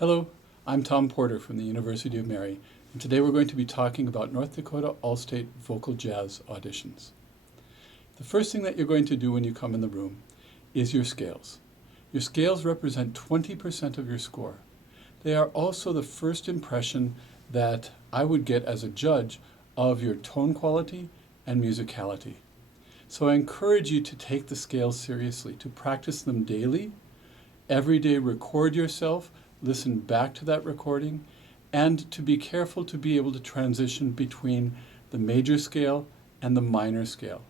Hello, I'm Tom Porter from the University of Mary, and today we're going to be talking about North Dakota All-State Vocal Jazz Auditions. The first thing that you're going to do when you come in the room is your scales. Your scales represent 20% of your score. They are also the first impression that I would get as a judge of your tone quality and musicality. So I encourage you to take the scales seriously, to practice them daily. Every day record yourself, listen back to that recording, and to be careful to be able to transition between the major scale and the minor scale.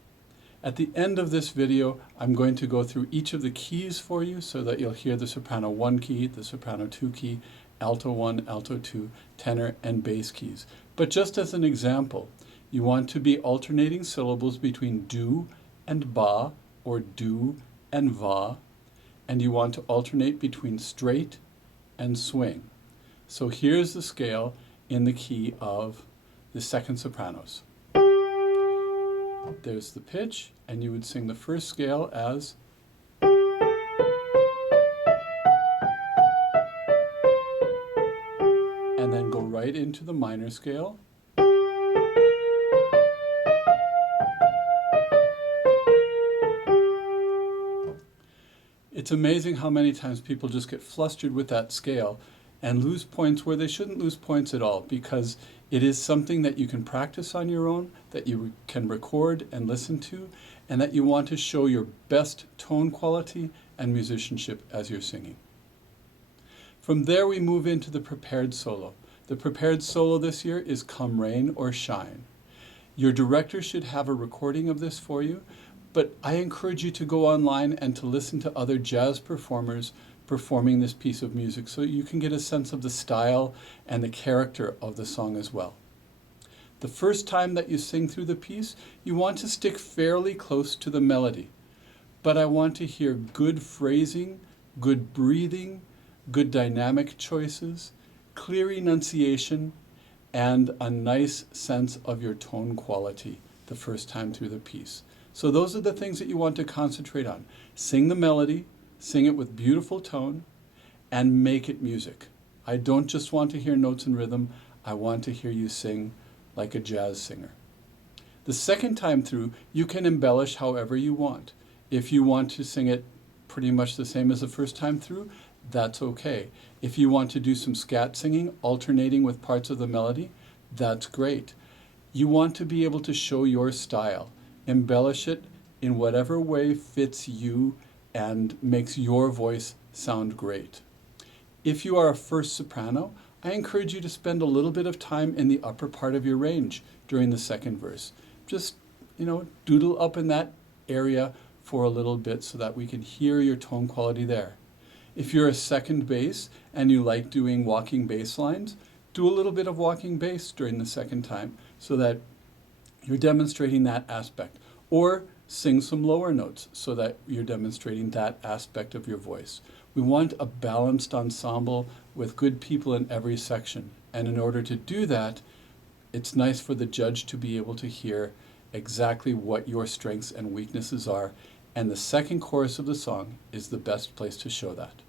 At the end of this video, I'm going to go through each of the keys for you so that you'll hear the soprano 1 key, the soprano 2 key, alto 1, alto 2, tenor, and bass keys. But just as an example, you want to be alternating syllables between do and ba, or do and va, and you want to alternate between straight and swing. So here's the scale in the key of the second sopranos. There's the pitch, and you would sing the first scale as and then go right into the minor scale. It's amazing how many times people just get flustered with that scale and lose points where they shouldn't lose points at all, because it is something that you can practice on your own, that you can record and listen to, and that you want to show your best tone quality and musicianship as you're singing. From there we move into the prepared solo. The prepared solo this year is Come Rain or Shine. Your director should have a recording of this for you, but I encourage you to go online and to listen to other jazz performers performing this piece of music so you can get a sense of the style and the character of the song as well. The first time that you sing through the piece, you want to stick fairly close to the melody, but I want to hear good phrasing, good breathing, good dynamic choices, clear enunciation, and a nice sense of your tone quality the first time through the piece. So those are the things that you want to concentrate on. Sing the melody, sing it with beautiful tone, and make it music. I don't just want to hear notes and rhythm, I want to hear you sing like a jazz singer. The second time through, you can embellish however you want. If you want to sing it pretty much the same as the first time through, that's okay. If you want to do some scat singing, alternating with parts of the melody, that's great. You want to be able to show your style. Embellish it in whatever way fits you and makes your voice sound great. If you are a first soprano, I encourage you to spend a little bit of time in the upper part of your range during the second verse. Just, doodle up in that area for a little bit so that we can hear your tone quality there. If you're a second bass and you like doing walking bass lines, do a little bit of walking bass during the second time so that you're demonstrating that aspect. Or sing some lower notes so that you're demonstrating that aspect of your voice. We want a balanced ensemble with good people in every section. And in order to do that, it's nice for the judge to be able to hear exactly what your strengths and weaknesses are. And the second chorus of the song is the best place to show that.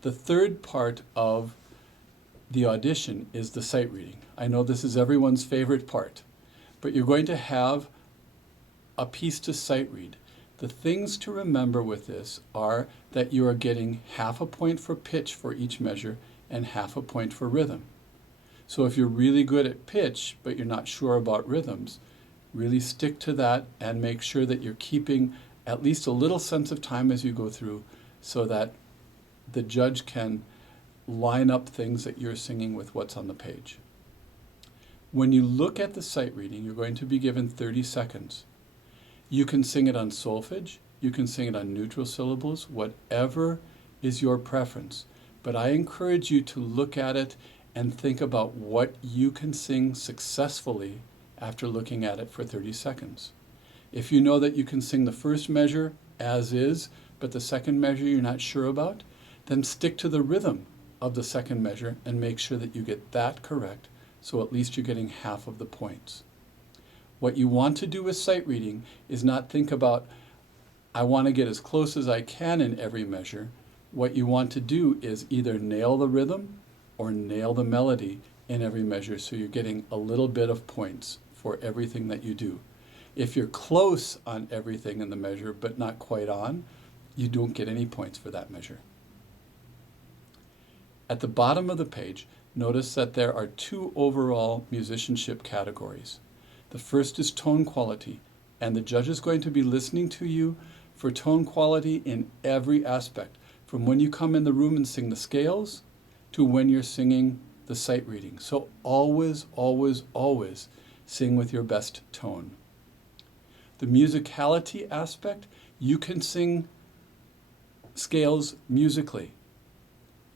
The third part of the audition is the sight reading. I know this is everyone's favorite part, but you're going to have a piece to sight read. The things to remember with this are that you are getting half a point for pitch for each measure and half a point for rhythm. So if you're really good at pitch, but you're not sure about rhythms, really stick to that and make sure that you're keeping at least a little sense of time as you go through so that the judge can line up things that you're singing with what's on the page. When you look at the sight reading, you're going to be given 30 seconds. You can sing it on solfege, you can sing it on neutral syllables, whatever is your preference. But I encourage you to look at it and think about what you can sing successfully after looking at it for 30 seconds. If you know that you can sing the first measure as is, but the second measure you're not sure about, then stick to the rhythm of the second measure and make sure that you get that correct, so at least you're getting half of the points. What you want to do with sight reading is not think about, I want to get as close as I can in every measure, What you want to do is either nail the rhythm or nail the melody in every measure, so you're getting a little bit of points for everything that you do. If you're close on everything in the measure but not quite on, you don't get any points for that measure. At the bottom of the page, notice that there are 2 overall musicianship categories. The first is tone quality, and the judge is going to be listening to you for tone quality in every aspect, from when you come in the room and sing the scales to when you're singing the sight reading. So always, always, always sing with your best tone. The musicality aspect, you can sing scales musically.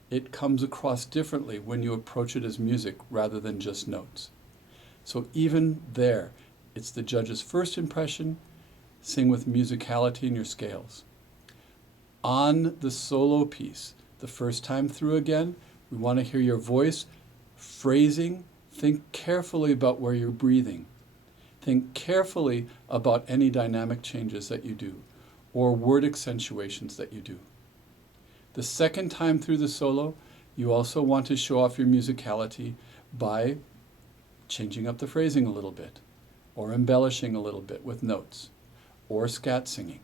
It comes across differently when you approach it as music rather than just notes. So even there, it's the judge's first impression. Sing with musicality in your scales. On the solo piece, the first time through again, we want to hear your voice, phrasing. Think carefully about where you're breathing. Think carefully about any dynamic changes that you do or word accentuations that you do. The second time through the solo, you also want to show off your musicality by changing up the phrasing a little bit, or embellishing a little bit with notes, or scat singing.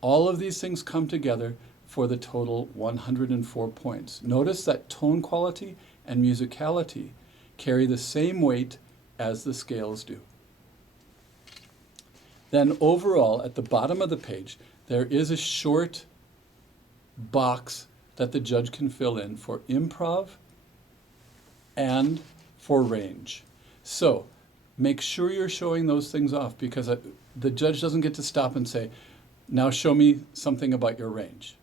All of these things come together for the total 104 points. Notice that tone quality and musicality carry the same weight as the scales do. Then overall, at the bottom of the page, there is a short box that the judge can fill in for improv and for range. So make sure you're showing those things off, because the judge doesn't get to stop and say, now show me something about your range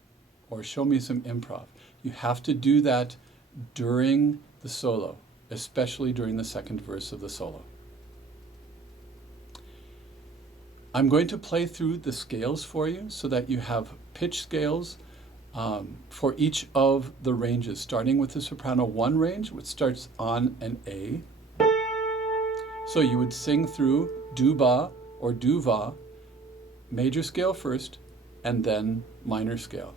or show me some improv. You have to do that during the solo, especially during the second verse of the solo. I'm going to play through the scales for you so that you have pitch scales for each of the ranges, starting with the soprano 1 range, which starts on an A. So you would sing through do-ba or do-va, major scale first, and then minor scale.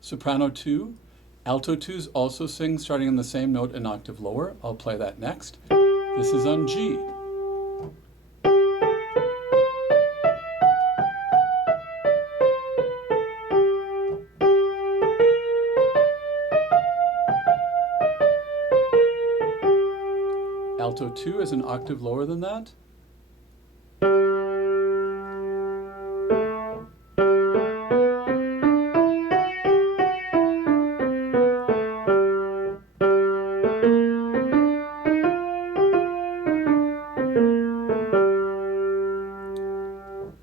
Soprano 2, alto 2s also sing starting on the same note an octave lower. I'll play that next. This is on G. Alto 2 is an octave lower than that.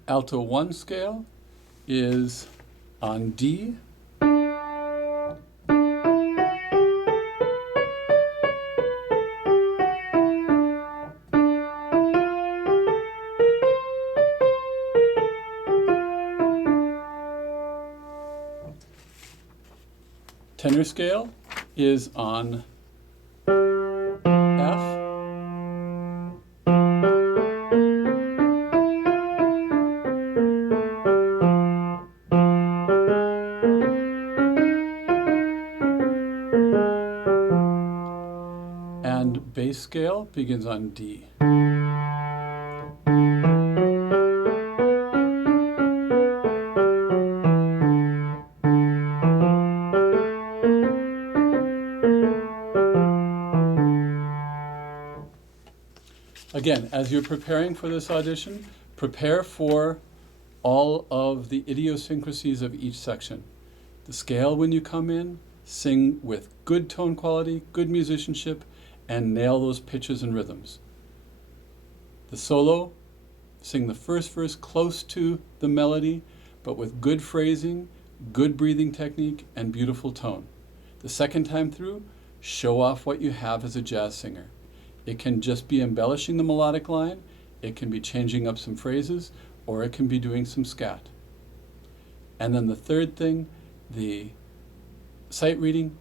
Alto 1 scale is on D. Tenor scale is on F. And bass scale begins on D. Again, as you're preparing for this audition, prepare for all of the idiosyncrasies of each section. The scale when you come in, sing with good tone quality, good musicianship, and nail those pitches and rhythms. The solo, sing the first verse close to the melody, but with good phrasing, good breathing technique, and beautiful tone. The second time through, show off what you have as a jazz singer. It can just be embellishing the melodic line, it can be changing up some phrases, or it can be doing some scat. And then the third thing, the sight reading,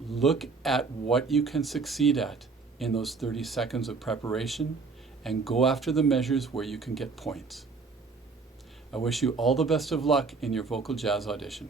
look at what you can succeed at in those 30 seconds of preparation and go after the measures where you can get points. I wish you all the best of luck in your vocal jazz audition.